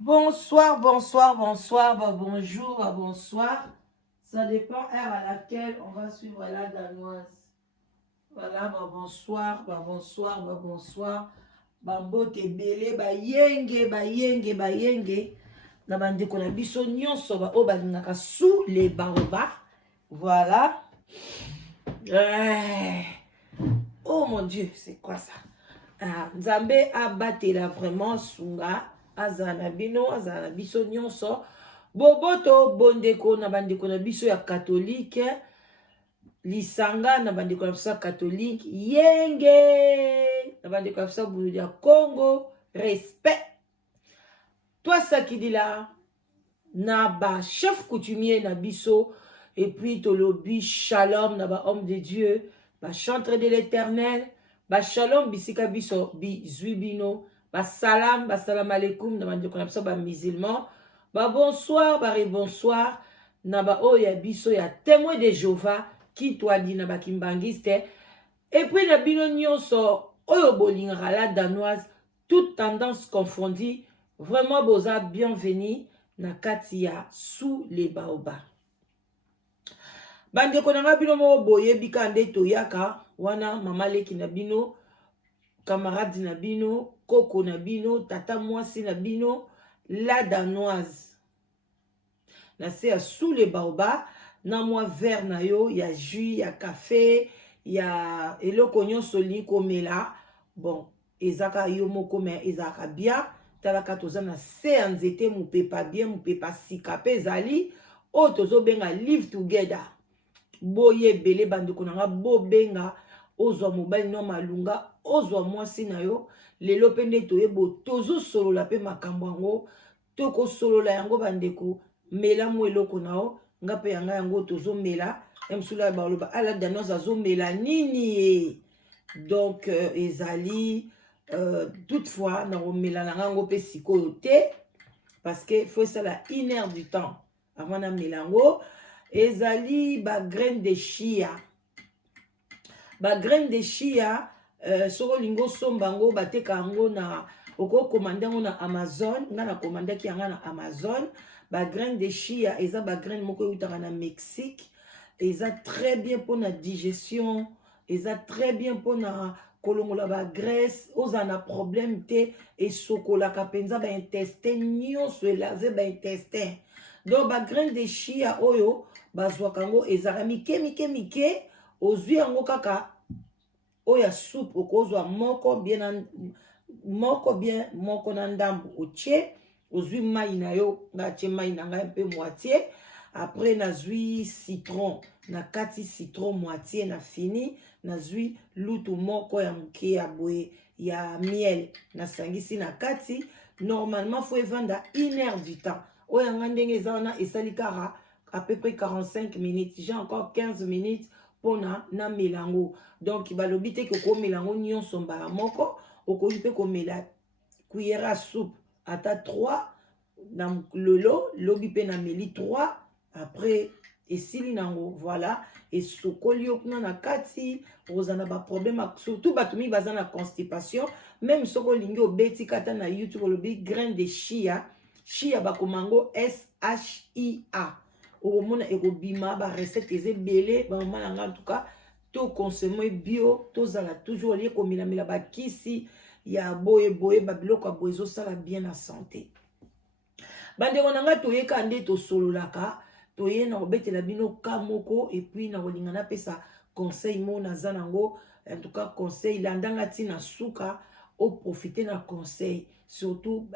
Bonsoir, bonsoir, bonsoir, bonjour, bonsoir. Ça dépend heure à laquelle on va suivre la danoise. Voilà, bonsoir, bonsoir, bonsoir. Bambote belé, yenge, yenge. Na bandeko na biso nyonso ba o balingaka sous les baobabs. Voilà. Oh mon Dieu, c'est quoi ça? Nzambe abatela vraiment sunga azana bino azana biso nyonso boboto bondeko na bandeko na biso ya katolike lisanga na bandeko na biso ya katolike yenge na bandeko na biso ya Congo respect twasakidila na ba chef coutumier na biso et puis tolobi shalom na ba homme de Dieu ba chantre de l'Éternel ba shalom bisika biso bizwi bino ba salam alaikum na bandeko na biso ba musulman ba bonsoir ba bonsoir na ba oya biso ya témoin de Jéhovah qui toi dit na ba kimbangiste et puis na bino nyonso oyo bolingaka la danoise toute tendance confondue vraiment boza bienvenue na kati ya sous les baobabs. Bandeko na bino mo boyebi ka nde toyaka wana mama leki na bino camarade na bino koko na bino tata mwasi na bino la danoise na se ya sous les baobabs na mwa verre na yo ya jus ya café ya eloko nyonso li komela bon ezaka yo moko me ezaka bien talaka toza na se ya nzete mopepa bien mopepa sika pe ezali oyo tozobenga live together boye ebele bandeko na nga bobenga ozwa mobali no malunga ozwa mwasi na yo lelo mpe nde toyebo tozosolola mpe makambo yango tokosolola yango bandeko mela mo eloko na yo nga mpe yanga yango tozomela msula baloba ala danoise azomela nini donc ezali toutefois nakomela na yango mpe sikoyo te parce que faut esala 1 heure du temps avant namela yango ezali bagraine de chia bagraine de chia soko olingi osomba yango bateka yango na okokomanda yango na Amazon nga nakomandaki yanga na Amazon bagraine de chia eza bagraine moko eutaka na Mexique eza très bien pour la digestion eza très bien pour na kolongola ba graisse oza na problème te esokolaka penza ba intestin nyonso elaze ba intestin donc bagraine de chia oyo bazwaka yango ezaka mike ozwi yango kaka oya soupe okozwa moko bien moko na ndambu otie ozwi mai na yo ngatie mai na ngai mpe moitié après nazwi citron na kati citron moitié na fini nazwi lutu moko ya moke ya boye ya miel nasangisi na kati normalement faut evanda 1 heure du temps oyo nga ndenge eza wana esali kaka à peu près 45 minutes j'ai encore 15 minutes pona na melango donc balobi te ko melango nyonso mbala moko okoki pe ko mela cuillère à soupe ata 3 na lolo lobi pe na meli 3 après esili nango voilà esokoli yo kuna na kati ozana ba problème surtout bato mi baza na constipation même soko lingi obeti kata na YouTube olobi graine de chia bakomango SHIA okomona ekobima ba recette ezebele ba mama nanga en tout cas to consommer bio tozala toujours lié komilamela bakisi ya boye babiloko ya boye ezosala bien na santé bandeko nanga toyeka nde tosololaka toye na kobetela bino ka moko et puis na kolinga napesa conseil mo naza nango en tout cas conseil landanga ntina suka oprofite na conseil surtout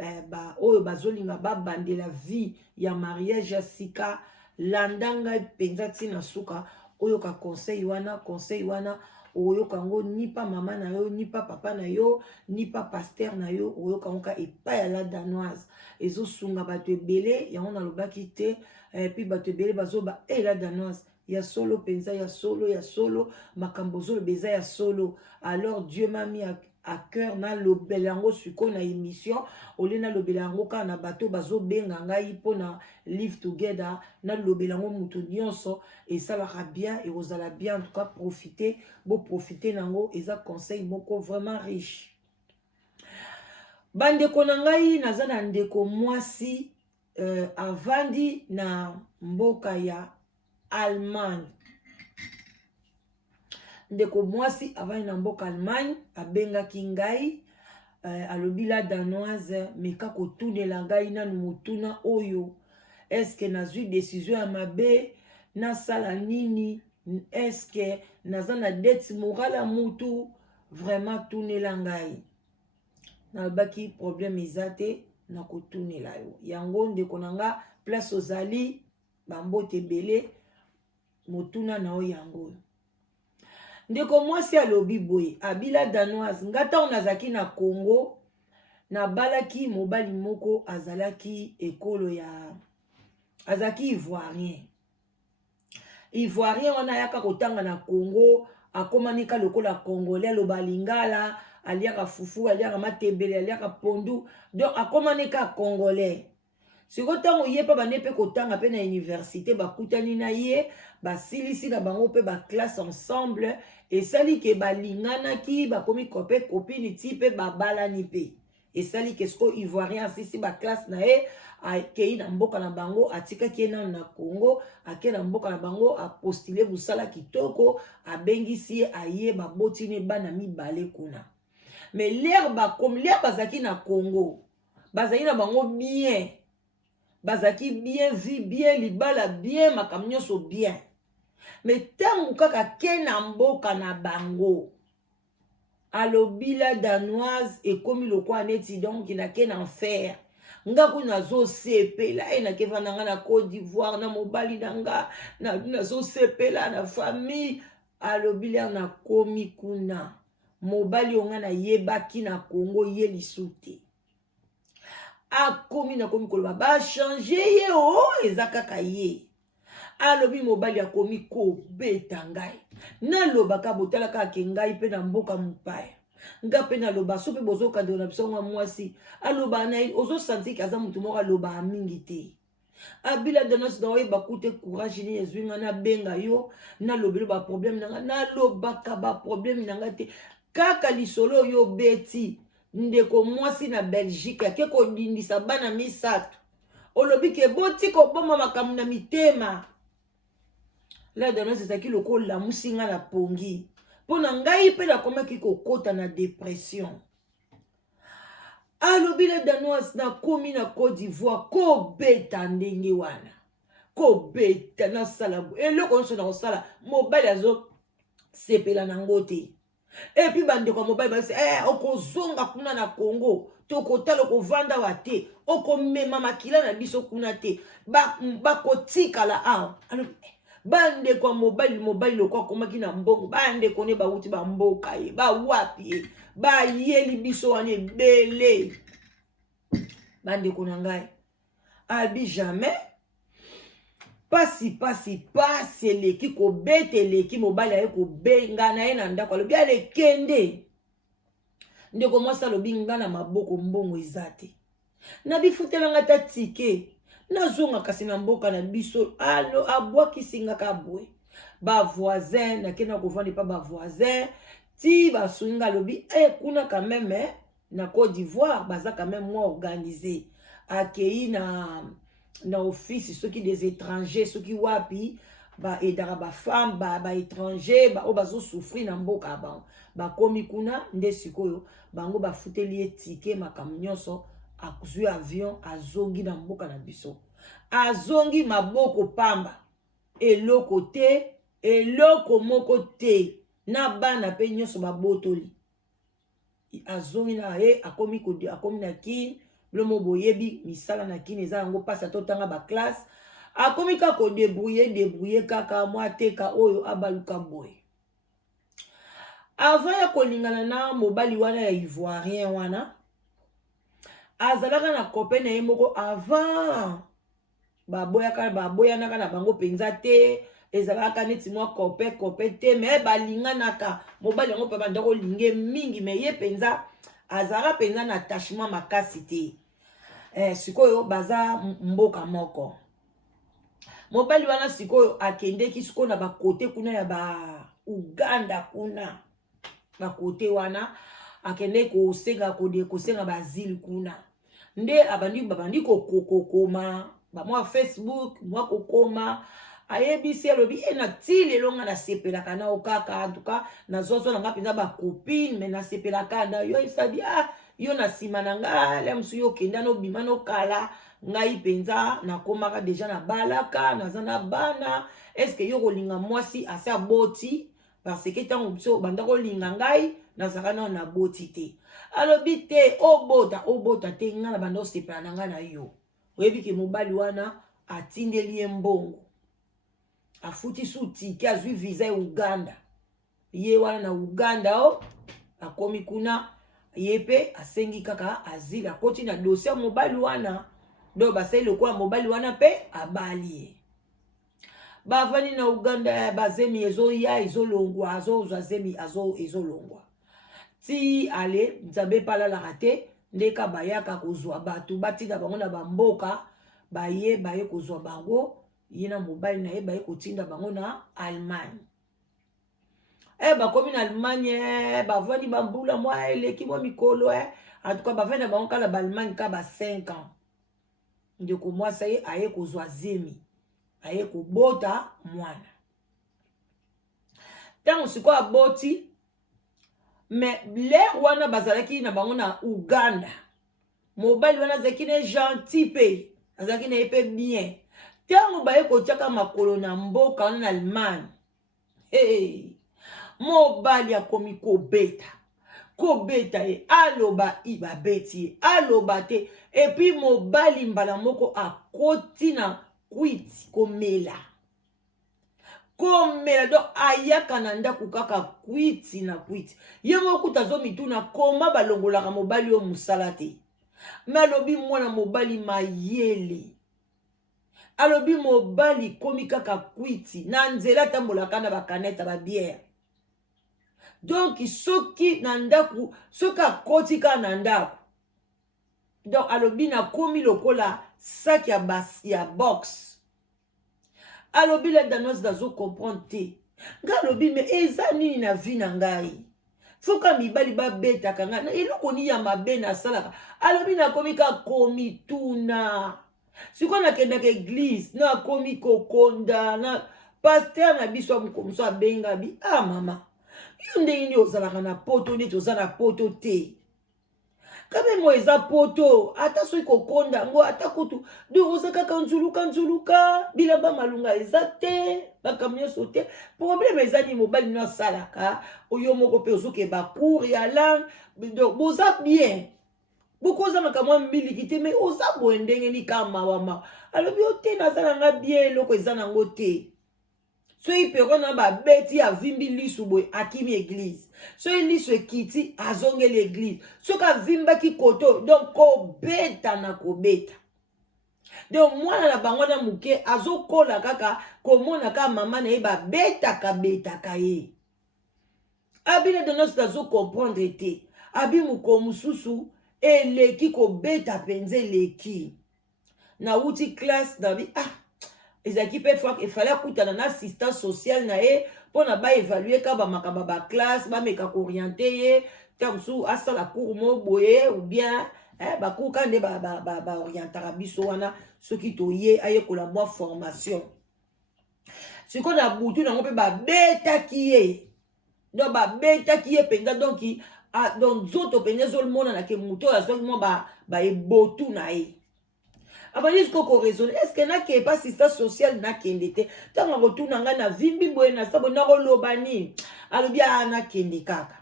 oyo bazolinga babandela vie ya mariage ya sika landanga mpenza ntina suka oyoka conseil wana oyoka yango ni pa mama na yo ni pa papa na yo ni pa pasteur na yo oyoka yango ka epai ya la danoise ezosunga bato ebele yango nalobaki te puis bato ebele bazoba la danoise ya solo penza ya solo makambo zoloba eza ya solo alors Dieu m'a mis à cœur na lobela yango siko na émission ole na lobela yango kaka na bato bazobenga ngai mpona live together na lobela yango mutu nyonso esalaka bien ekozala bien en tout cas profiter nango eza conseil moko vraiment riche bandeko na ngai naza na ndeko mwasi avandi na mboka ya Allemagne. Ndeko mwasi avandi na mboka Allemagne abengaki ngai alobi la danoise meka kotunela ngai nanu motuna oyo eske nazwi décision ya mabe nasala nini, eske naza na dette morale ya mutu, vraiment tunela ngai. Nalobaki problème eza te na kotunela yo. Yango ndeko na nga place ozali bambote ebele motuna na o yango. Ndeko mwasi alobi boye abila danoise ngata on azaki na Congo na balaki mobali moko azalaki ekolo ya azaki Ivoirien wana yaka kotanga na Congo akomanika lokola Congolais aloba lingala aliaka fufu aliaka matebele aliaka pondu donc akomanika Congolais. Siko tango ye pa bane pe kotanga pe na université bakutani na ye basilisi na bango pe ba classe ensemble esali ke balinganaki bakomi copine ti pe babalani pe esali ke sko Ivoirien asisi ba classe na ye akei na mboka na bango atikaki ye na Congo ake na mboka na bango apostule busala kitoko abengisi ye aye babotini bana mibale kuna. Mais l'air bazaki na Congo bazaki na bango bien bazaki bien vie bien libala bien makamnyoso bien. Mais tangu kaka ke na mboka na bango alobi la danoise ekomi lokwa neti donc na ke na enfer nga kuna zo sepela na ke vananga na Côte d'Ivoire na mobali nanga na zo sepela na famille alobi la na komi kuna mobali onga na yebaki na Congo ye lisute akomi na komi koloba ba changer ye eza kaka ye. Alobi mobali akomi kobeta ngai nalobaka botalaka ke ngai pe na mboka mopaya nga pe naloba so pe bozokandela na biso mwa mwasi aloba na ozosanti ke aza mutu moko aloba mingi te abila danoise na oyeba kute courage ni ezwi nga nabenga yo nalobeli baproblème na nga nalobaka baproblème na nga te kaka lisolo oyo beti ndeko mwasi na Belgique ake kodindisa bana misato olobi ke boti koboma makambo na mitema. La danoise ezaki lokola musinga na pongi pona ngai pe nakomaki kokota na dépression. Alobi la danoise na komi na Côte d'Ivoire kobeta ndenge wana kobeta na sala eloko nyonso na kosala mobali azo sepela nango te. Et puis bandeko ya mobali basi okozonga kuna na Congo tokotala okovanda wa te okomema makila na biso kuna te bakotikala awa. Bandeko ya mobali lokwa komaki na mbongo bandeko ne bauti bamboka ye bawapi ye bayeli biso wana ebele. Bandeko na ngai albi jamais pasi eleki kobeta eleki mobali aye kobenga na ye na ndako alobi alekende ndeko mwasi alobi nga na maboko mbongo eza te nabifutelanga ta tike nazonga kasi na mboka na biso abwakisi ka boye bavoisin nakenda kovanda pa bavoisin ti basunga alobi kuna quand même na Côte d'Ivoire baza quand même moins organisé akei na office ceux qui des étrangers ceux qui wapi ba edara ba femme ba étranger ba o bazo souffrir na mboka bango bakomi kuna nde sikoyo bango bafuteli ye tike makambo nyonso azwi avion azongi na mboka na biso azongi maboko pamba eloko te eloko moko te na bana pe nyonso babotoli azongi na ye akomi na kini lomo boyebi misala na kini eza yango pasi atotanga ba classe akomi ka ko débrouiller kaka mwa teka oyo abaluka boye. Avant ya kolingana na mobali wana ya Ivoirien wana azalaka na copain na ye moko avant baboyanaka na bango penza te ezalaka neti mwa copain te me balinganaka mobali yango pe bandako linge mingi me ye penza azalaka penza na attachement makasi te. Sikoyo baza mboka moko mobali wana sikoyo akendeki sikoyo na bakote kuna ya ba Uganda kuna bakote wana akende kosenga bazili kuna nde abandi kokoma bamwa Facebook mwa kokoma ayebisi alobi na ti lelo nga nasepelaka na okaka en tout cas nazozwa nanga mpenza bacopine me nasepelaka na yo esabi yo na nsima na nga le mosu yo okenda nobima nokala ngai mpenza nakomaka deja na balaka naza na bana eske yo kolinga mwasi ase aboti parce que ntango biso banda kolinga ngai nazalaka nao na boti te alobi te obota te nga na banda osepela na ngai na yo oyebi ke mobali wana atindeli ye mbongo afuti sutiki azwi visa ya Uganda ye wana na Uganda akomi kuna ye pe asengi kaka azili akoti na dossier mobali wana do basali lokola mobali wana pe abali ye bavani na Uganda bazemi ezoya ezolongwa azozwa zemi ezolongwa ti ale nzambe palalaka te ndeka bayaka kozwa bato batinda bango na bamboka baye kozwa bango ye na mobali na ye baye kotinda bango na Allemagne bakomi na Allemagne bavandi bambula mwa eleki mwa mikolo en tout cas bavandi na bango kala Allemagne ka ba 5 ans ndeko mwasa ye aye kozwa zemi aye kobota mwana ntango sikoyo aboti me le wana bazalaki na bango na Uganda mobali wana azalaki ne gentil pe azalaki na ye pe bien ntango baye kotiaka makolo na mboka wana na Allemagne mobali akomi kobeta ye aloba ibabeti ye aloba te epi mobali mbala moko akoti na kwiti komela do ayaka na ndako kaka kwiti na kwiti ye moko tazomituna koma balongolaka mobali oyo mosala te me alobi mwana mobali mayele alobi mobali komi kaka kwiti na nzela tambolaka na bakaneta babiere donc soki na ndako soki akoti kaka na ndako donc alobi na komi lokola sac ya box alobi la danos dazo comprendre te nga alobi me eza nini na vie na ngai foka mibali babetaka nga eloko ni ya mabe nasalaka alobi nakomi kaka komituna sikoyo nakendaka eglise nakomi kokonda na paster na biso mokomoso abenga bi mama yo ndenge nini ozalaka na poto neti oza na poto te kame mo eza poto ata soki kokonda ngo ata kutu do oza kaka nzuluka bilamba malunga eza te bakam nyonso te probleme eza ni mobali no asalaka oyo moko mpe ozokeba cour ya langue donc boza bien bokozamaka mwa miliki te me oza boye ndenge ni kaka mawa alobi yo te naza nanga bien eloko eza nango te soki peko na babeti avimbi lisu boye akimi eglise soki lisu ekiti azongeli eglise soki avimbaki koto donc kobeta na kobeta donc mwana na bango na moke azokola kaka komona kaka mama na ye babetaka ye abile de nosi tazokomprendre te abi moko mosusu eleki kobeta mpenza eleki na wuti classe na bi ezalaki mpe fois efale akutana na assistant social na ye mpona baévalue ka bamakamba baclasse bameka kooriente ye ntango mosusu asala cour mo boye ou bien bacour ka nde baorientaka biso wana soki toye ayekola mwa formation sikoyo na butu nango mpe babetaki ye donc babetaki ye mpenza donc nzoto mpenza ezomonana ke moto oyo azwaki mwa baebotu na ye abandi siko koraisonne eske nakeye pa assistant social nakende te ntango akotuna ngai na vimbi boye na sabo nakoloba nini alobi nakende kaka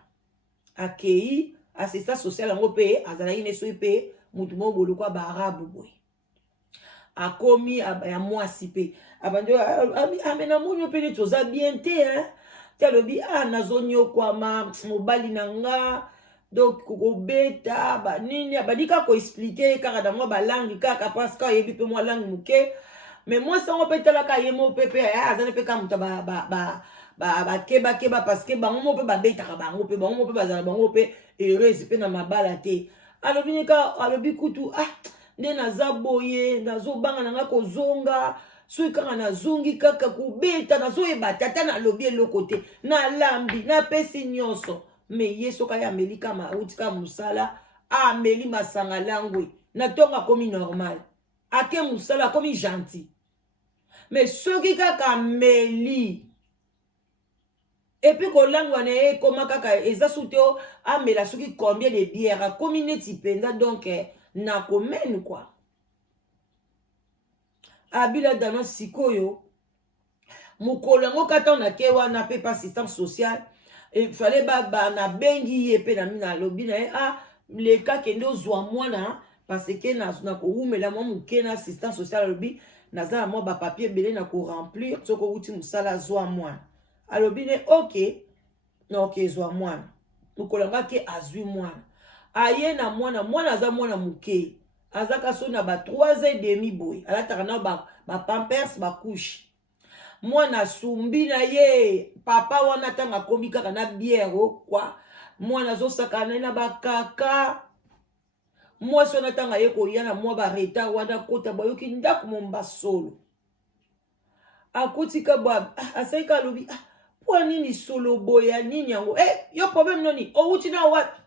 akei assistant social yango mpe azalaki ne soki mpe mutu moko bolokwa baarabu boye akomi ya mwasi mpe abandi amena monio mpe neti oza bien te te alobi nazonyokwama mobali na nga donc kobeta banini abandi kaka koexplike kaka na mwa balangi kaka parce que ayebi mpe mwa langi moke mais mwasi yango mpe talaka ye mo mpe mpe azali mpe kaka moto bakebakeba parce que bango mo mpe babetaka bango mpe bango mo mpe bazala bango mpe heureuse mpe na mabala te alobi kutu nde naza boye nazobanga nanga kozonga soki kaka nazongi kaka kobeta nazoyeba tata nalobi eloko te nalambi napesi nyonso mais ye soka ya ameli kama utika musala ameli masanga langwe na tonga komi normal ake musala komi gentil mais soki kaka ameli et puis kolangwa na ye koma kaka eza sute amela soki combien de bière akomi neti penza donc na komene quoi abila dano sikoyo mukolo yango kata na ke wana pe pa assistance sociale il fallait ba na bengi ye pe na mina lobi na ye le ka kende ozwa mwana parce que na ko umela mo muke na assistance sociale lobi naza mo ba papier belé na ko remplir soko uti musala zwa mwana alobi ne ok na ok zwa mwana mukolo nga ke azwi mwana aye na mwana aza mwana muke azaka so na ba 3 ans et demi boy alataka na ba pampers ba couche mwana sumbi na ye papa wana tanga komi kaka na bière kwa mwana zosakana na bakaka mwasi wana tanga ye koya na mwa bareta wana kota bayoki ndako momba solo akotika ba asaika alobi po nini solo boya nini yango yo problème noni outi na wapi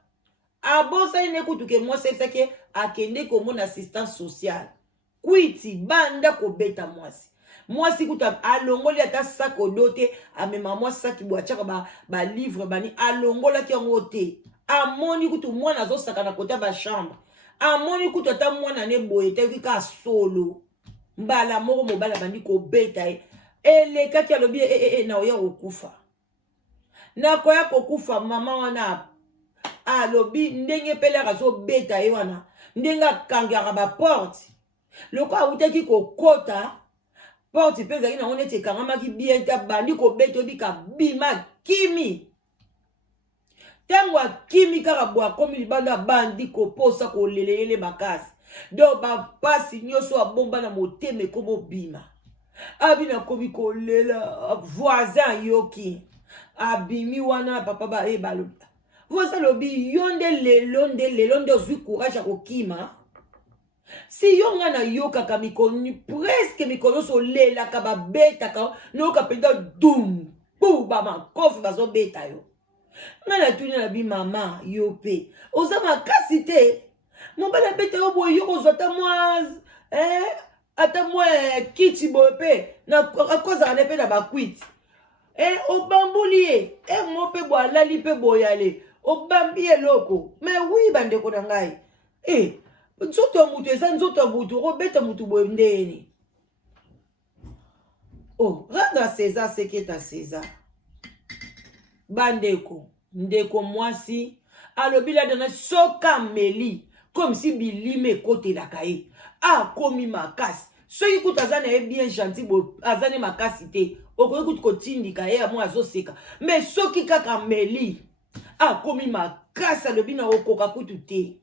abosa ine kutuke mwasi esake akende komona assistance sociale kwiti banda kobeta mwasi kuta alongoli ata sako dote amema mwasi saki bwachaka ba livre bani alongola ki yango te amoni kutu mwana azosaka na kota ba chambre amoni kutu ata mwana ne boye te kika solo mbala moko mobala bandi kobeta eleka ki alobi na oya kokufa na koya kokufa mama wana alobi ndenge pele kazo beta ye wana ndenge akangaka ba porte loko awutaki kokota porte pe ezalaki nango neti ekangamaki bien ta bandi kobeta obika bima kimi ntango akimi kaka bwa akomi libanda bandi koposa koleleyele makasi donc bapasi nyonso abomba na motema ekobobima abina komi kolela voisin yoki abimi wana papa balobi voisin lobi yo nde lelo nde ozwi courage ya kokima si yo nga na yokaka mikolo presque mikolo nyonso olelaka babetaka nayoka mpenza dum bu bamakofi bazobeta yo nga na tuni na bi mama yo mpe oza makasi te mobali abeta yo boye yo kozwa ata mwa kiti boye mpe akozaka ne mpe na bakwiti obambuli ye mo mpe boye alali mpe boyale obambi eloko me wi bandeko na ngai nzoto ya mutu eza nzoto ya mutu obeta mutu boye ndeni rendre César ce qui est à César bandeko ndeko mwasi alobi la dana soka meli comme si bilime ekotelaka ye akomi makasi soki kutu aza na ye bien gentil boye aza ne makasi te okoki kutu kotindika ye amo azoseka mais soki kaka meli akomi makasi alobi na okoka kutu te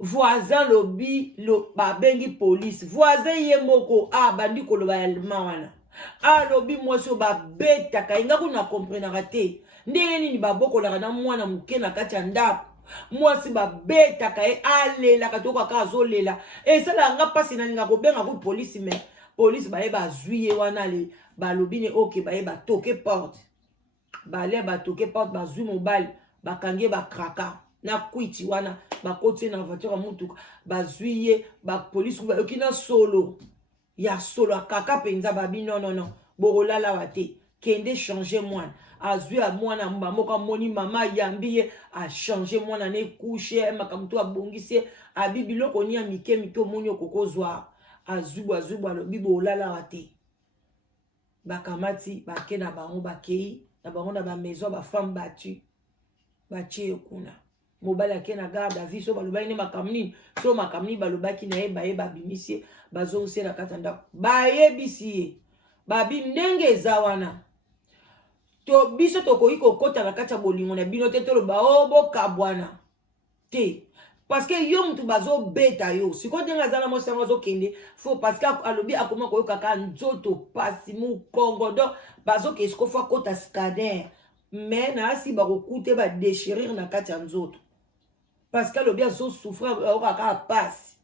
voisin lobi babengi police voisin ye moko bandi koloba allemand wana alobi mwasi babetaka inga kuna komprenaka te ndenge nini babokolaka na mwana moke na kati ya ndako mwasi babetaka ye alelaka to kaka azolela esalaka mpasi naninga kobenga ku polisi me polisi baye bazwi ye wana balobi ne oke baye batoke porte bale batoke porte bazwi mobali bakangi ye bakraka na kwiti wana bakoti na voiture ya mutuka bazwi ye bapolisi bayoki na solo ya solo akaka mpenza babi non bokolala wa te kende changer mwana azwi ya mwana moko amoni mama yambi ye achange mwana ne couche makambo to abongisi ye abi biloko ni ya mike omoni okokozwa azwi alobi bokolala wa te bakamati bake na bango bakei na bango na bamaison bafemme batie kuna mobali ake na garde à vue so balobaki ne makambo nini so makambo nini balobaki na ye baye babimisi ye bazongisi ye na kati ya ndako bayebisi ye babi ndenge eza wana biso tokoki kokota na kati ya bolingo na bino te toloba bokabwana te parce que yo mutu bazobeta yo sikoyo ndenge aza na mwasi yango azokende fo parce que alobi akoma koyokaka nzoto pasi mokongo donc bazoke esiko fo akota scanner mais naasi bakokute badeshirir na kati ya nzoto parce que alobi azosouffrir okaka pasi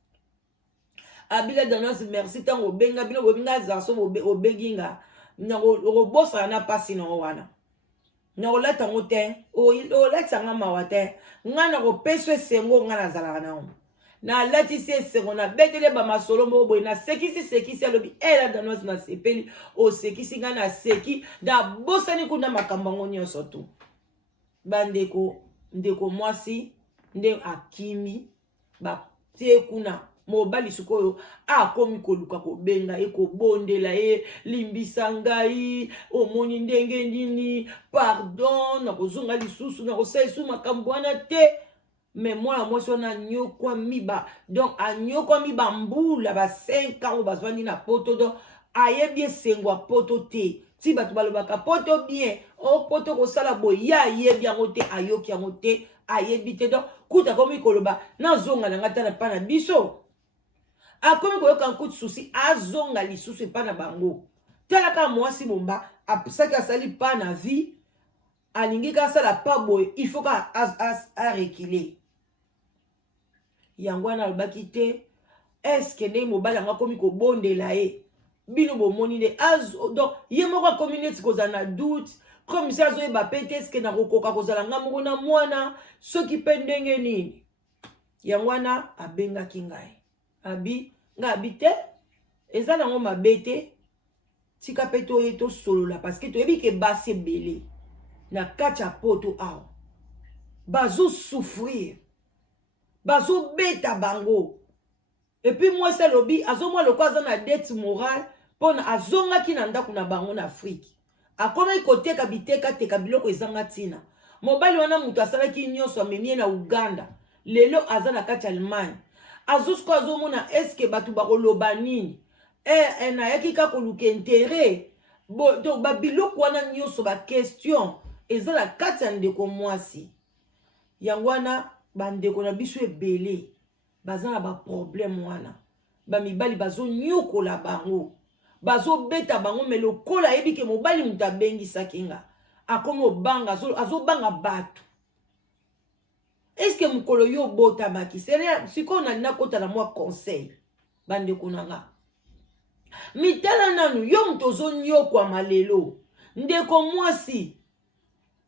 abila danos merci ntango obenga bino bobinga aza so obengi nga okobosana na pasi nango wana na olata ngo te olata nga mawa te nga na kopesa esengo nga nazalaka nango na latisi esengo na betele bamasolo moko boye na sekisi alobi ela danoise na sepeli osekisi nga na seki na bosani kuna makambo yango nyonso tu bandeko ndeko mwasi nde akimi batie kuna mobali sikoyo akomi koluka kobenga ye kobondela ye limbisa ngai omoni ndenge nini pardon na kozonga lisusu na kosalisu makambo wana te me mwana mwasi wana anyokwami donc anyokwami bambula ba 5 ans bazwandi na poto donc ayebi esengo ya poto te ti bato balobaka poto bien o poto kosala boye ye ayebi yango te ayoki yango te ayebi te donc kuta komi koloba nazonga na nga tana mpa na biso akomi koyoka nkuti susi azonga lisusu epa na bango talaka mwasi bomba saki asali pa na vie alingi ka asala pa boye il faut ka arekile yango wana alobaki te eske nde mobali yango akomi kobondela ye bino bomoni nde donc ye moko akomi neti kozala na doute comme si azoyeba pe te eske nakokoka kozala nga moko na mwana soki mpe ndenge nini yango wana abengaki ngai abi nga abi te eza nango mabe te tika mpe toye tosolola parce que toyebi ke basi ebele na kati ya poto awa bazosouffrir bazobeta bango epuis mwasi alobi azomwa loko aza na dette morale mpona azongaki na ndako na bango na afrike akomaki koteka biteka biloko ezanga ntina mobali wana moto asalaki nyonso amemi ye na uganda lelo aza na kati ya Allemagne azusko azomona eske bato bakoloba nini nayaki kaka koluka intere donc babiloko wana nyonso baquestion eza na kati ya ndeko mwasi yango wana bandeko na biso ebele baza na baproblème wana bamibali bazonyokola bango bazobeta bango me lokola ayebi ke mobali moto abengisaki nga akomi obanga azobanga bato eske mokolo yo obotamaki sikoyo nalina kota na mwa conseil bandeko na nga mitala nanu yo moto ozonyokwama lelo ndeko mwasi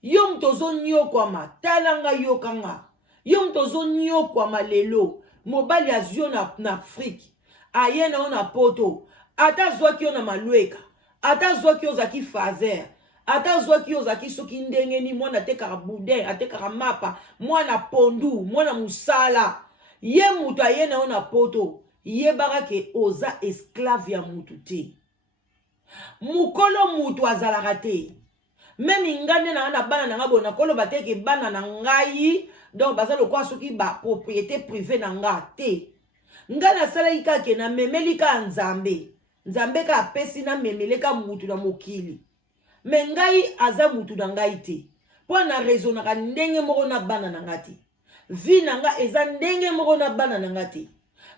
yo moto ozonyokwama tala nga yoka nga yo moto ozonyokwama lelo mobali azwi na afrike aye na yo na poto ata azwaki yo na malweka ata azwaki yo ozalaki fazer ata azwaki yo ozalaki soki ndenge ni mwana atekaka boudin atekaka mapa mwana pondu mwana musala ye mutu aye na yo na poto yebaka ke oza esclave ya mutu te mukolo mutu azalaka te meme nga nde na bana na nga boye nakoloba te ke bana na ngai donc baza lokola soki bapropriété privé na nga te nga nasalaki kaka ke namemeli ka nzambe nzambe ka apesi namemele ka mutu na mokili me ngai aza mutu na ngai te mpo na raisonnaka ndenge moko na bana na nga te vi na nga eza ndenge moko na bana na nga te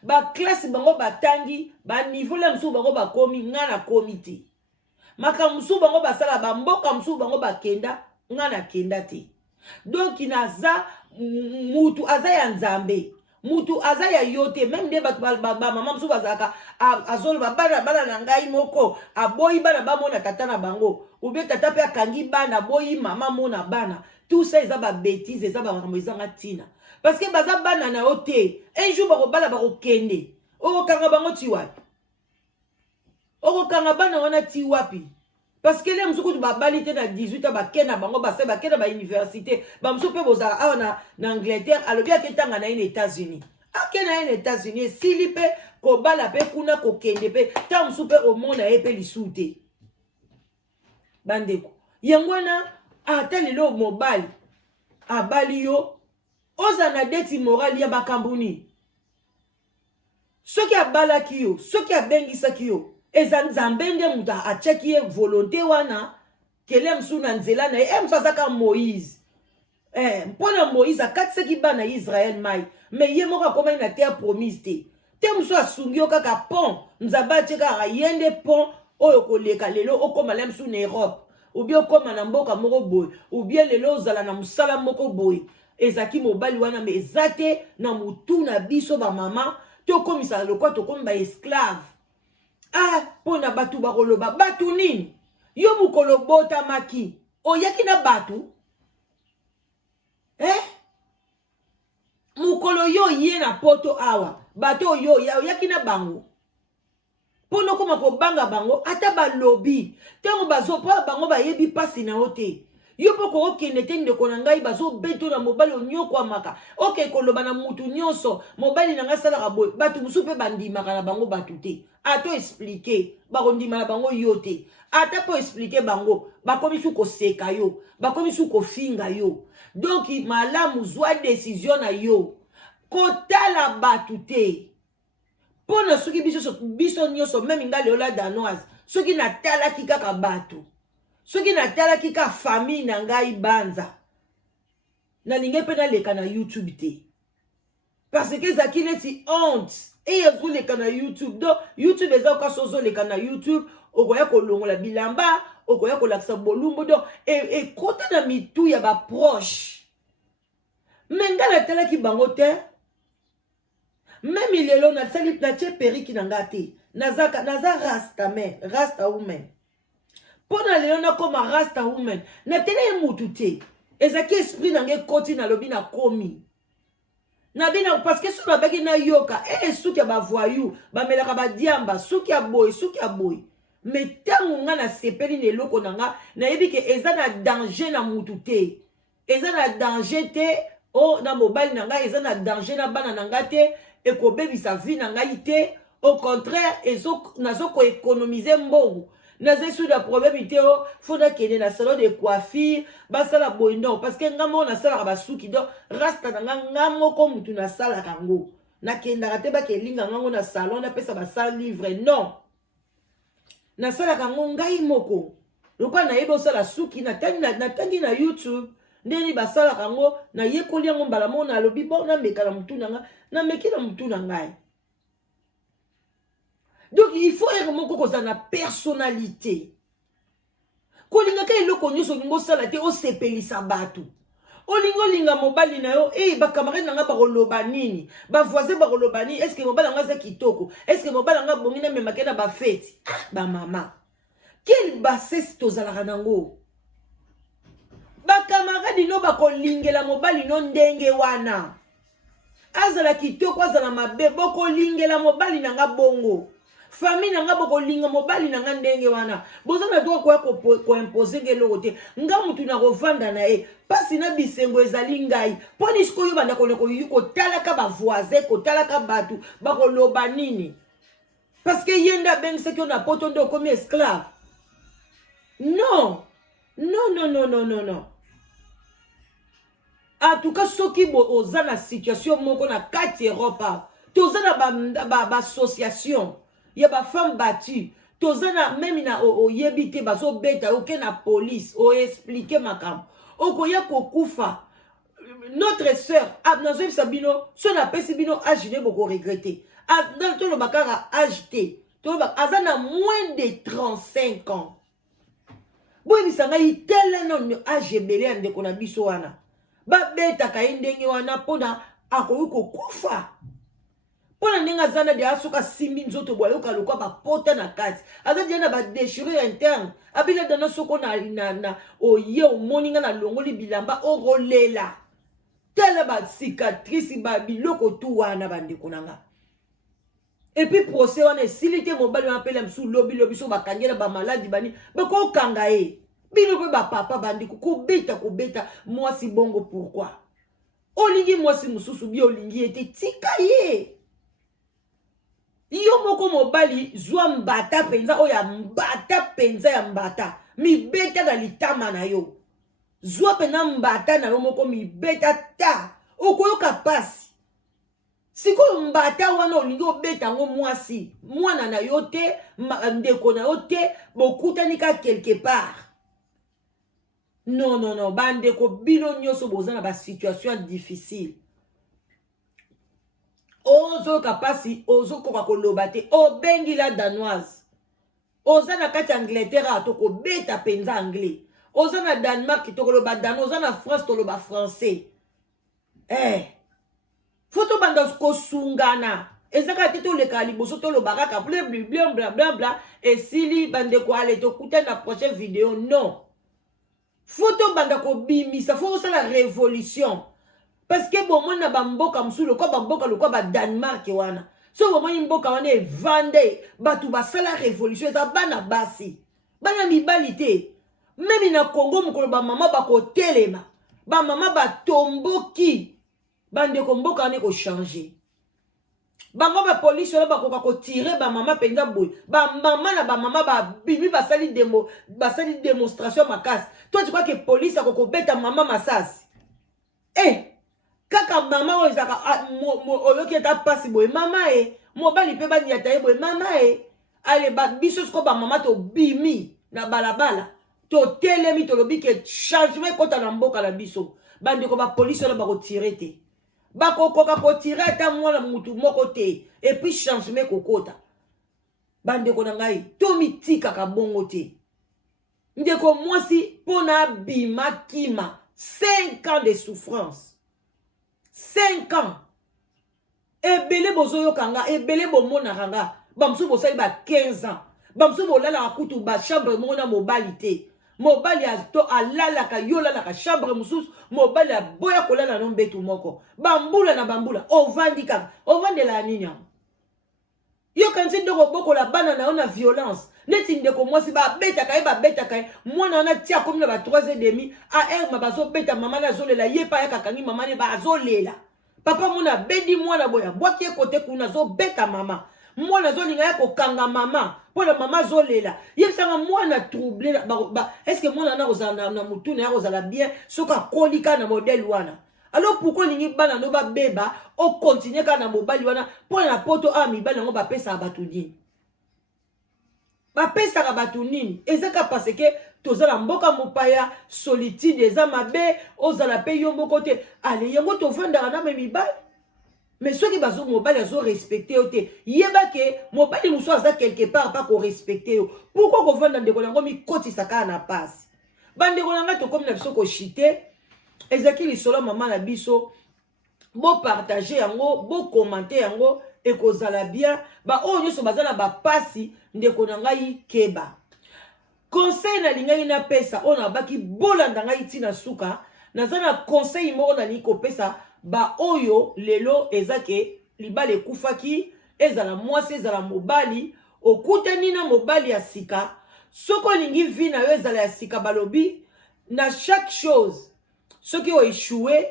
baklase bango batangi baniveau la mosusu bango bakomi nga nakomi te makambo mosusu bango basala bamboka mosusu bango bakenda nga nakenda te donc naza mutu aza ya nzambe mutu aza ya yo te meme nde bato bamama mosusu bazalaka azoloba bana na ngai moko aboyi bana bamona tata na bango oubien tata mpe akangi bana aboyi mama mona bana tout ça eza babétise eza bamakambo ezanga ntina parce que baza bana na yo te un jour bakobala bakokende okokanga bango ti wapi okokanga bana wana ti wapi parce que le mosusu kutu babali te na 18 ans bakenda bango base bakenda bauniversité bamosusu mpe bozala awa na Angleterre alobi aketanga na ye na États-Unis ake na ye na États-Unis esili mpe kobala mpe kuna kokende mpe ta mosusu mpe omona ye mpe lisu te bandeko yango wana ata lelo mobali abali yo oza na deti morale ya makambo nini soki abalaki yo soki abengisaki yo eza nzambe nde moto atiaki ye volonté wana kele mosusu na nzela na ye mosusu azaka Moïse mpona Moïse akatisaki bana ya Israel mai me ye moko akomaki na terre promise te mosusu asungi yo kaka pont nzambe atie kaka ye nde pont oyo koleka lelo okoma le mosusu na Europe oubien okoma na mboka moko boye oubien lelo ozala na mosala moko boye ezaki mobali wana me eza te na mutu na biso bamama tokomisa lokwa tokomi baesclave mpo na bato bakoloba bato nini yo mokolo botamaki oyaki na bato mukolo yo ye na poto awa bato oyo oyaki na bango mpono koma kobanga bango ata balobi ntango bazopa bango bayebi pasi na yo te yo mpo kokende te ndeko na ngai bazobeto na mobali onyokwamaka oke koloba na mutu nyonso mobali na ngai asalaka boye bato mosusu mpe bandimaka na bango bato te ata explike bakondima na bango yo te ata mpo explike bango bakomi su koseka yo bakomi su kofinga yo donc malamu zwa décision na yo kotala bato te mpona soki biso nyonso meme nga leo la danoise soki natalaki kaka bato soki natalaki ka famille na ngai banza nalingi mpe naleka na YouTube te parce que ezalaki neti honte ezoleka na YouTube donc YouTube eza okasi ozoleka na YouTube okoya kolongola bilamba okoya kolakisa bolumbu donc ekota na mitu ya baproche me nga natalaki bango te meme lelo natie periki na nga te naza rasta woman mpona lelo nakoma rasta woman natele ye mutu te ezalaki esprit na nga ekoti nalobi nakomi nabina parce que soki nabaki nayoka suki ya bavoyu bamelaka badiamba suki ya boye me ntango nga nasepeli na eloko na nga nayebi ke eza na danger na mutu te eza na danger te na mobali na ngai eza na danger na bana na nga te ekobebisa vie na ngai te au contraire nazokoéconomize mbongo naza su da problème te fo nakende na salon de coiffure basala boye non parce que nga moko nasalaka basuki donc rasta na nga moko mutu nasalaka ngo nakendaka te bakelinga ngango na salon napesa basala livre non nasalaka ngo ngai moko lokola nayebi osala suki natangi na YouTube ndeni basalaka ngo nayekoli yango mbala moko nalobi bon nameka na mutu na nga nameki na mutu na ngai. Donc il faut vraiment kozala na personnalité kolingaka eloko nyonso olingi osala te osepelisa bato olingi olinga mobali na yo bakamarade na nga bakoloba nini bavoisin bakoloba nini eske mobali na nga aza kitoko eske mobali na nga bongi namemake na bafeti bamama quelle bassesse tozalaka nango bakamarade no bakolingela mobali no ndenge wana azala kitoko azala mabe bokolingela mobali na nga bongo famille nanga bokolinga mobali nanga ndenge wana bozana to ko imposer ngelo te nga mutu na kovanda na pasi na bisengo ezali ngai poni siko yo banda ko talaka ba voisin ko talaka batu bakoloba nini parce que yenda beng c'est que on a poto ndo comme esclave non en tout cas soki bo ozana situation moko na kati Europa tozana ba association il y a des femmes battues. Tozana même na oyebite bazo beta oke na police o expliquer makam. Okoya kokufa. Notre sœur Abnazo Sabino, son appel bino agine beaucoup regretter. Dans tout le bakara agité. Tout le azana moins de 35 ans. Boy bisanga itela non age belé ande kona biso wana. Ba beta ka ndenge wana pona akoyuko kufa. Pona ninga zana de asuka simbi nzoto boyo kalukwa bapota na kati aza diana ba déchirure interne abila dana soko na oye omoninga na longoli bilamba orolela tela ba cicatrice ba biloko tu wana bandeko nanga et puis procès wana silité mobali wana pele msu lobi so bakangela ba maladi bani bako kanga bino pe ba papa bandiko kobeta mwasi bongo pourquoi olingi mwasi mususu bi olingi ete tika ye yo moko mobali zwa mbata penza oya mbata penza ya mbata mibeta na litama na yo zwa pena mbata na yo moko mibeta ta okoyoka pasi siko mbata wana olingi obeta ngo mwasi mwana na yo te ndeko na yo te bokutani ka quelque part non bandeko bino nyonso bozana ba situation difficile ozo kapasi ozo koka koloba te obengi la danoise oza na kati Angleterre to ko beta penza anglais oza na Danemark to koloba dano oza na France to loba français foto banda ko sungana ezaka te to leka liboso to loba kaka bla esili bande ko ale to kuta na prochaine vidéo non Photo bandako bimisa, faut ça la révolution. Parce que bon, moi na bamboka msulu ko bamboka lo ko ba Danemark wana. So bon moi mboka wana vande batu ba sala révolution ça bana basi. Bana mibalite. Même na Congo mukolo ba mama ba ko telema. Ba mama ba tomboki. Bande ko mboka ne ko changer. Bango ba police là ba ko tirer ba mama penza boy. Ba mama na ba mama ba bimi ba sali démonstration makas. Toi tu crois que police a ko beta mama masasi? Kaka mama ozaka oyoki eta pasi boy mama mobali pe bani yata boy mama ale ba biso ko ba mama to bimi na balabala to telemi to lobi ke changement kota na mboka na biso bandi ko ba police na ba ko tirer te ba ko tirer ta mwana mutu moko te et puis changement kokota bandi ko na ngai to mitika ka bongo te ndeko mwasi pona bima kima 5 ans de souffrance 5 ans. Ebele bozo yokanga, ebele bomona kanga. Bamsu bosali ba 15 ans. Bamsu bolala akutu ba chambre mona mobilité. Mobali to alala ka yolala ka chambre musus, mobali boya kolala no mbetu moko. Bambula na bambula, ovandika, ovandela ninya. Yo kanzi ndoko boko la bana na ona violence. Neti ndeko mwasi ba beta kai mwana na tia komi na ba 3h30 a mabazo beta mama na zolela yepa ya kakangi mama ne ba azolela papa mona bedi mwana boya bwaki kote kuna zo beta mama mwana zo linga ya kokanga mama pona mama zolela yebisanga mwana troublé est-ce que mwana na kozala na mutuna ya kozala bien soka kolika na modèle wana. Alors pourquoi ningi bana no ba beba o continuer ka na mobali wana pona poto a mibali ngo ba pesa batudi bapesaka batu nini ezaka parce que tozala mboka mopaya solitude eza mabe ozala pe yo moko te ale yango tovandaka na mibali mais soki bazo mobali azo respecter yo te yeba ke mobali muso aza quelque part pas ko respecter yo pourquoi kovanda ndeko nango mikotisaka na pasi bandeko nanga tokomi na biso koshite ezaki lisolo mama na biso bo partager yango bo commenter yango ekozala bien ba oyo nyonso bazala ba pasi ndeko na ngai keba conseil na lingai na pesa ona baki bolanda ngai tina suka nazana conseil moko na liko pesa ba oyo lelo ezake libale kufaki ezala mwasi ezala mobali okutani na mobali ya sika soko lingi vi na yo ezala ya sika balobi na chaque chose soki o échoué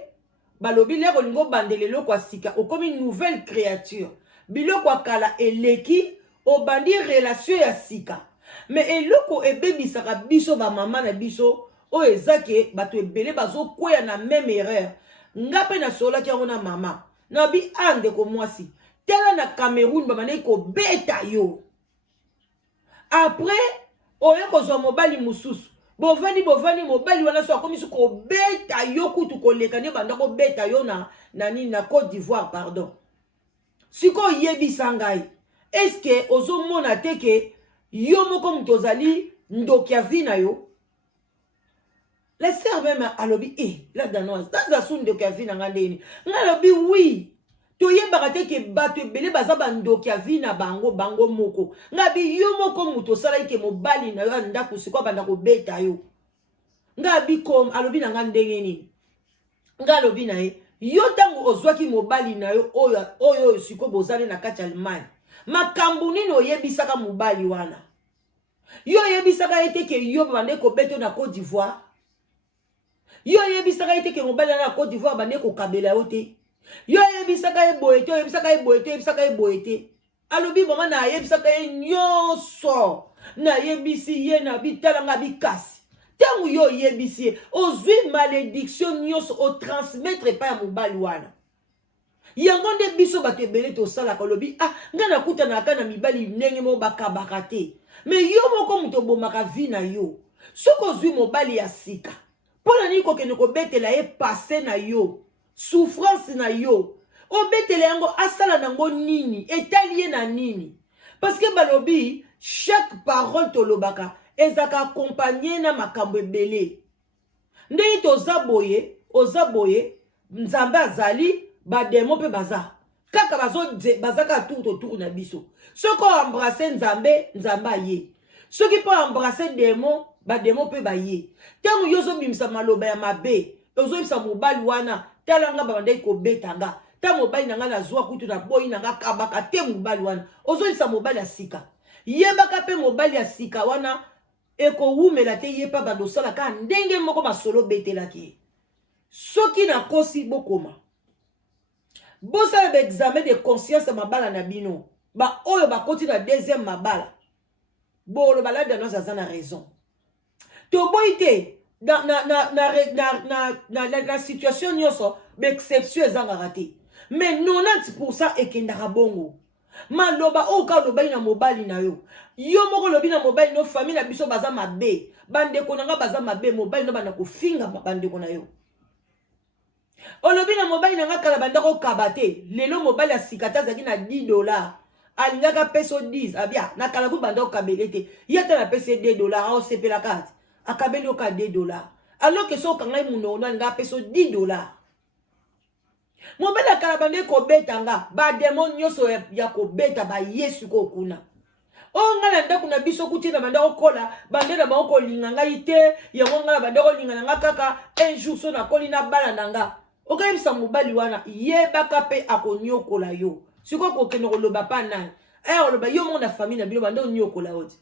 balobi leko lingo bandelelo kwa sika okomi nouvelle créature biloko akala eleki obandi relation ya sika mais eloko ebebisaka biso ba mama na biso o ezake bato ebele bazo kwea na même erreur ngape na sola ki na mama na bi ande ko mwasi tela na Cameroun ba mane ko beta yo après oye ko zo mobali mususu bovani mobali wana so akomi ko beta yo kutu ko lekane banda ko beta yo na Côte d'Ivoire pardon. Siko yebisa ngai est-ce que ozo mona teke yo moko mtozali ndokia vina yo la sœur même alobi la danoise dans son ndokia vina ngandeni ngalobi oui to yebaka teke bato ebele baza bandokia vina bango moko ngabi yo moko muto sala ike mobali na yo ndako siko banda ko beta yo ngabi kom alobi na ngandenge ni ngalobi na yo tango ozwaki mobali na yo oyo siko bozali na kati Allemagne makambu nini oyebisaka mobali wana yo yebisaka ete ke yo bande ko beto na Côte d'Ivoire yo yebisaka ete ke mobali na Côte d'Ivoire bande ko kabela yo te yo yebisaka eboete alobi mama na yebisaka nyonso na yebisi ye na bitalanga bikasi tangu yo yebisi ozwi malédiction nyonso o transmettre pa ya mobali wana yango nde biso bato ebele tosala kolobi ngana kuta na kana mibali ndenge mo bakabaka te mais yo moko muto bomaka vi na yo soko ozwi mobali ya sika pona nini kokende kobetela ye passé na yo souffrance na yo obetela yango asala nango nini etali ye na nini parce que balobi chaque parole tolobaka ezaka accompagné na makambo ebele ndenge oza boye nzambe azali bademo pe baza kaka bazaka tour na biso soko embrasser nzambe aye soki po embrasser demo bademo pe baye tango yozo bimisa maloba ya mabe ozo bimisa mobali wana talanga babandai ko betanga ta mobali nanga na zwa kutu na boyi nanga kabaka te mobali wana ozo bimisa mobali ya sika yebaka pe mobali ya sika wana eko wumela te yepa badosala ka ndenge moko masolo betelaki soki na kosi bokoma bosala ba examen de conscience mabala na bino ba oyo bakoti na deuxième mabala bolo balade dans azana raison to boite na situation nyonso exception ezanga raté mais 90% ekendaka bongo maloba oka lobali na mobali na yo yo moko lobi na mobali no famille na biso baza mabe bandeko nanga baza mabe mobali no bana kofinga bandeko na yo olobi na mobali nanga kala bandako kabate lelo mobali asikata zaki na $10 alingaka peso 10 abia na kala ku bandako kabelete yata na peso $2 au sepela kati akabeli oka $2 alors que so kangai muno na nga peso $10 mobali akala bande ko betanga ba demon nyoso ya ko beta ba yesu ko kuna o ngala ndako na biso kuti na bandako kola bande na bango linga ngai te yango ngala bandako linga nanga kaka un jour so na koli na bala nanga okayebisa mobali wana yebaka pe akonyokola yo siko kokende koloba pa nani oloba yo mo na famille na bino bande onyokola oti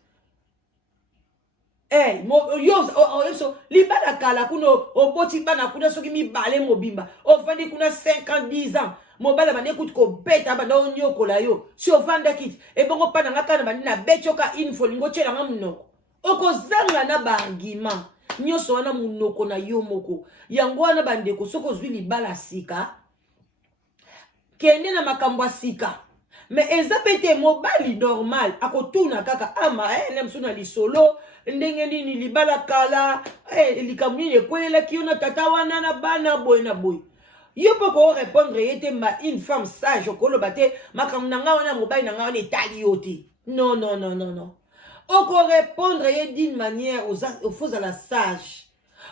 yo libala kala kuno oboti bana kuna soki mibale mobimba ofandi kuna 50 ans mobala bande kuti ko beta bande onyokola yo si ofanda kiti ebongo pa nanga kana bande na betyoka info lingo chela nga munoko okozanga na ba argument nyoso wana munoko na yo moko yango wana bandeko soko zwi libala sika kende na makambo sika mais eza pete mobali normal akotuna kaka ama nemsu na lisolo ndenge nini libala kala likambo nini ekwelelaki yo na tata wana na bana boye na boye yo po ko répondre yete ma une femme sage okoloba te makambo na nga wana mobali na nga wana etali yo te non oko répondre ye d'une manière aux faux à la sage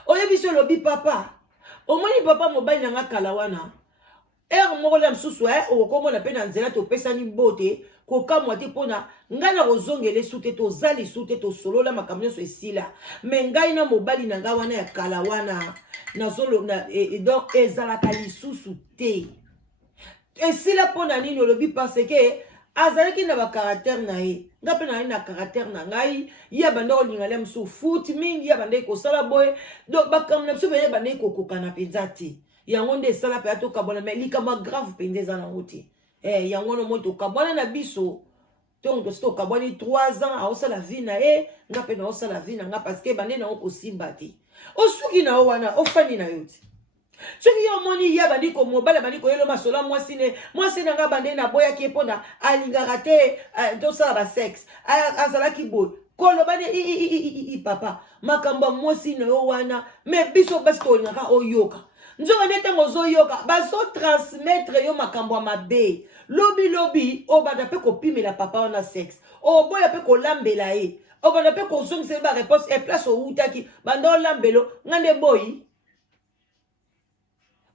oyebiso lobi papa omoni papa mobali na nga kala wana moko la msusu okomona pe na nzela topesani bote kokamwa te mpona ngai na kozongela esu te toza lisu te tosolola makambo nyonso esila me ngai na mobali na ngai wana ya kala wana donc ezalaka lisusu te esila mpona nini olobi parce ke azalaki na bakaraktere na ye nga mpe na ye na karaktere na ngai ya banda kolinga lia mosusu futi mingi ya banda ekosala boye donc bakambo na biso beye banda ekokokana mpenza te yango nde esala mpe atokabwana me likambo grave mpenza eza nango te yango no moi tokabwana na biso ntongo tosi tokabwani 3 ans aosala vie na ye nga mpe naosala vie na nga parceke bande nango kosimba te osuki na yo wana ofandi na yo te soki yo omoni ya bandi mobali bandi koyelo masolo mwasi na nga bande naboyaki ye mpona alingaka te tosala basexe azalaki boye kolobani papa makambo ya mwasi na yo wana me biso basi tolingaka oyoka nzonga nde ntango ozoyoka bazotransmettre yo makambo ya mabe lobi obanda mpe kopimela papa wana sexe oboya mpe kolambela ye obanda mpe kozongisa ye bareponse eplace owutaki banda olambelo nga nde boyi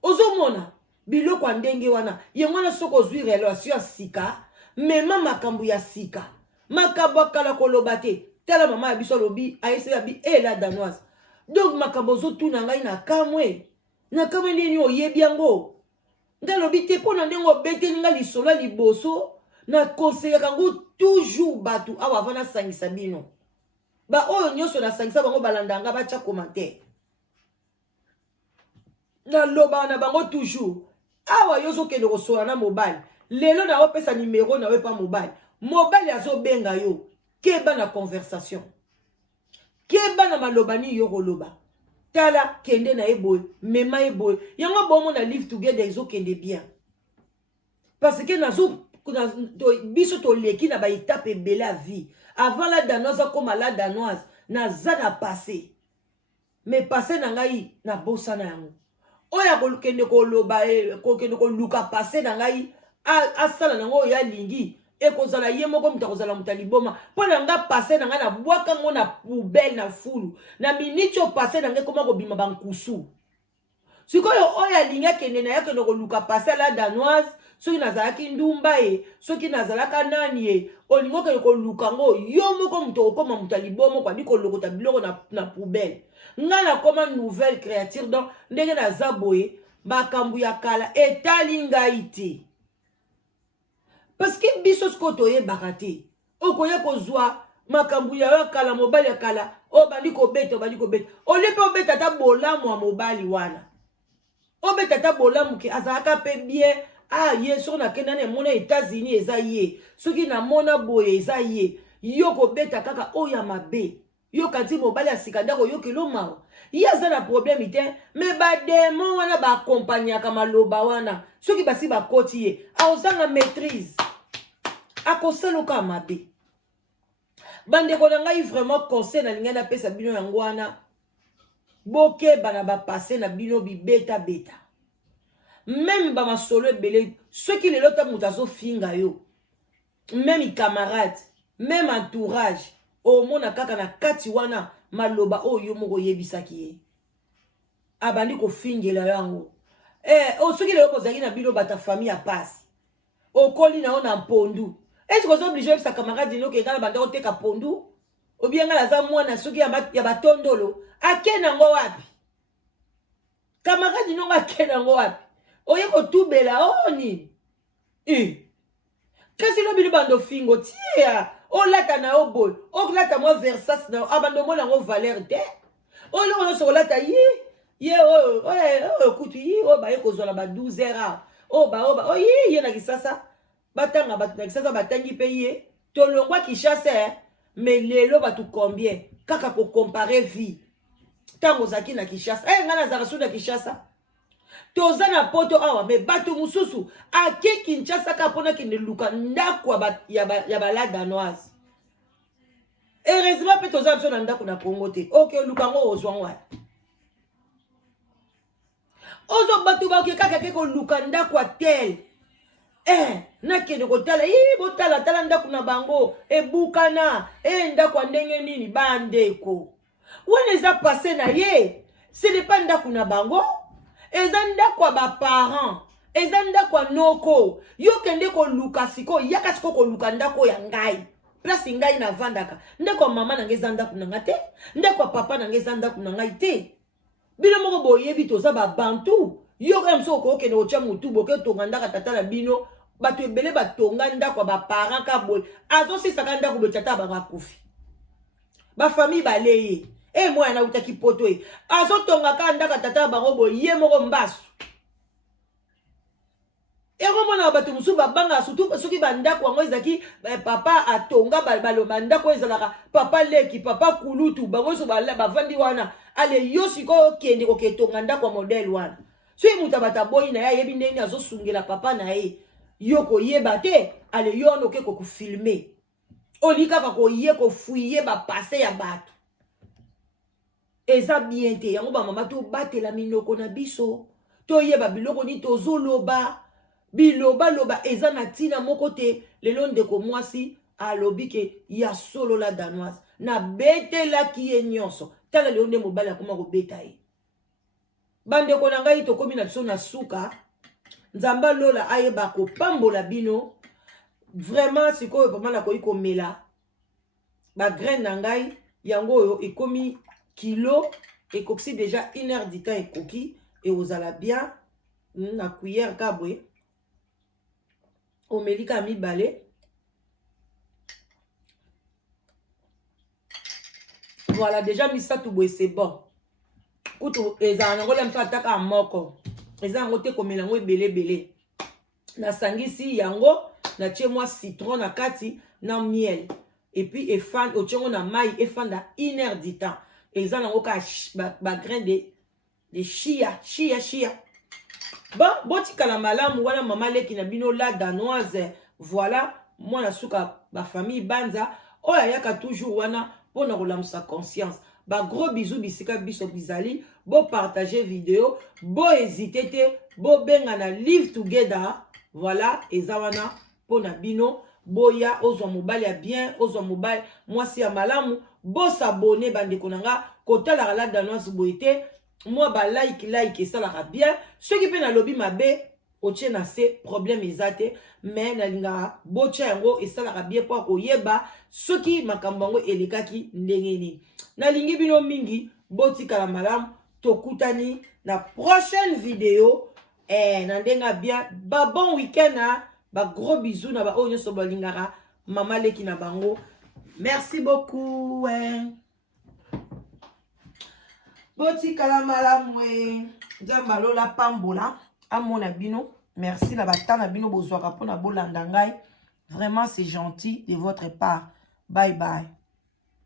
ozomona biloko ya ndenge wana yango wana soki ozwi relation ya sika mema makambo ya sika makambo akala koloba te tala mama ya biso alobi ayese yabi ela danoise donc makambo ozotuna ngai na kamwe nini oyebi yango nga lobi te mpona ndenge obeteli nga lisolo ya liboso na konseyaka yango toujours bato awa ava nasangisa bino baoyo nyonso nasangisa bango balandanga batya commentaire naloba na bango toujours awa yo ozokende kosola na mobali lelo na opesa numero na we pa mobali azobenga yo keba na conversation keba na maloba nini yo koloba tala kende na eboye mema eboye yango bomo na live together ezokende bien parce que biso toleki na baétape ebele ya vie avant la danoise akoma la danoise naza na passé mais passé na ngai na bosana yango oyo akokende koloba kokende koluka passé na ngai asala nango oyo alingi ekozala ye moko mutu akozala mutu aliboma mpona nga passé na ngai nabwaka ngo na poubelle na fulu na miniti oyo passé na ngai koma kobima bankusu sikoyo oyo alingi akende na ye akende koluka passé la danoise soki nazalaki ndumba ye soki nazalaka nani ye olingo ke koluka ngo yo moko muto okoma muto libomo kwa biko lokota biloko na poubelle nga na koma nouvelle créature donc ndenge naza boye makambo ya kala etali ngai te parce que biso siko toyebaka te okoya kozwa makambo ya kala mobali ya kala obandi kobeta olepe obeta ata bolamu ya mobali wana obeta ata bolamu ke azalaka pe bien ye soki nakenda na emona États-Unis eza ye soki namona boye eza ye yo kobeta kaka oyo ya mabe yo kanti mobali ya sika ndako oyokelo mawa ye aza na problème te me bademo wana baakompagnaka maloba wana soki basi bakoti ye aozanga maîtrise akosaluka mabe bandeko na ngai vraiment conseil na lingai napesa bino yango wana bokeba na bapase na bino bibeta même bamasolo ebele soki lelo ta moto azofinga yo même camarade même entourage omona kaka na kati wana maloba oyo moko yebisaki ye abandi kofingela yango soki lelo kozalaki na bino bata famille ya pasi okoli na yo na mpondu est-ce que obligé yebisa camarade ino kenga na banda oteka pondu obienga naza mwana soki ya batondolo ake nango wapi camarade ino ake nango wapi oye kotubela nini kasi lobi bando fingo tia olata na yo boy olata mwa versas na abando mona ngo valeur te olongo so olata ye kutu baye kozwala ba 12 heures ye na kisasa batanga batu na kisasa batangi pe ye tolongwa Kinshasa mais lelo batu combien kaka ko comparer vie tango zaki na Kinshasa ngana za rasu na Kinshasa toza na poto awa me batu mususu ake Kinshasa ka pona kende luka ndako ya bala danoise heureusement pe toza biso na ndako na Congo te ok luka ngo ozwangwa ozo batu ba ke kaka ke ko luka ndako a tel nakende kotala botala tala ndako na bango ebukana ndako ndenge nini bandeko wana eza passé na ye ce n'est pas ndako na bango eza ndako ba parents eza ndako noko yo kende ko luka siko yaka siko ko luka ndako ya ngai place ngai na vandaka ndako mama na ngeza ndako na ngate ndako papa na ngeza ndako na ngai te bino moko boyebi toza ba bantu yo kamso ko kende ocha mutu boke tonga ndaka tata na bino batu ebele batonga ndako ba parents ka boy azo sisaka ndako betata ba kufi ba famille baleye mwana utaki poto azo tonga ka ndaka tata bango boy ye moko mbasu mona batu musu babanga surtout soki bandako wango ezaki papa atonga baloba ndako ezalaka papa leki papa kulutu bango so bavandi wana ale yo siko kende koketonga ndako modèle wana so muta bataboyi na ya yebi ndenge azosungela papa na ye yo koyeba te ale yo noke kokufilme olika kako ye kofuye ba passé ya bato eza bien te yango ba mama to batela minoko na biso to yeba biloko ni tozoloba biloba eza na tina moko te lelo ndeko mwasi alobi ke ya solo la danoise na betelaki ye nyonso tala lelo nde mobali akoma kobeta ye bandeko na ngai tokomi na biso na suka nzamba lola ayeba kopambola bino vraiment sikoyo vraiment nakoki komela bagraine na ngai yango oyo ekomi kilo ekoki déjà 1 heure du temps ekoki eozala bien na cuillère kabwe omelika mibale voilà déjà misatu boye c'est bon kutu ezala nango lia mso ataka moko eza yango te komela yango ebele nasangisi yango natie mwa citron na kati na miel et puis efanda otie yango na mai efanda 1 heure du temps eza nango ka bagrain de chia bon botikala malamu wana mama leki na bino la danoise voilà mwana suka ba famille banza oyo ayaka toujours wana pona kolamusa conscience ba gros bisous bisika biso bizali bo partager vidéo bo hésiter te bo benga na live together voilà eza wana pona bino boya ozwa mobali ya bien ozwa mobali mwasi ya malamu bo s'abonner bandeko nanga kotala la danoise boite moi ba like esalaka bien ceux qui pe na lobi mabe otie na se problème ezate mais nalinga botia yango esalaka bien po koyeba soki makambo yango elekaki ndenge nini. Nalingi bino mingi botikala malamu tokutani na prochaine vidéo na ndenga bien ba bon week-end ba gros bisous na ba oyo nyonso balingaka mama leki na bango. Merci beaucoup. Botikala malamu Nzambe alola pambola amona bino. Merci na batana bino bozwaka pona bolanda ngai. Vraiment c'est gentil de votre part. Bye bye.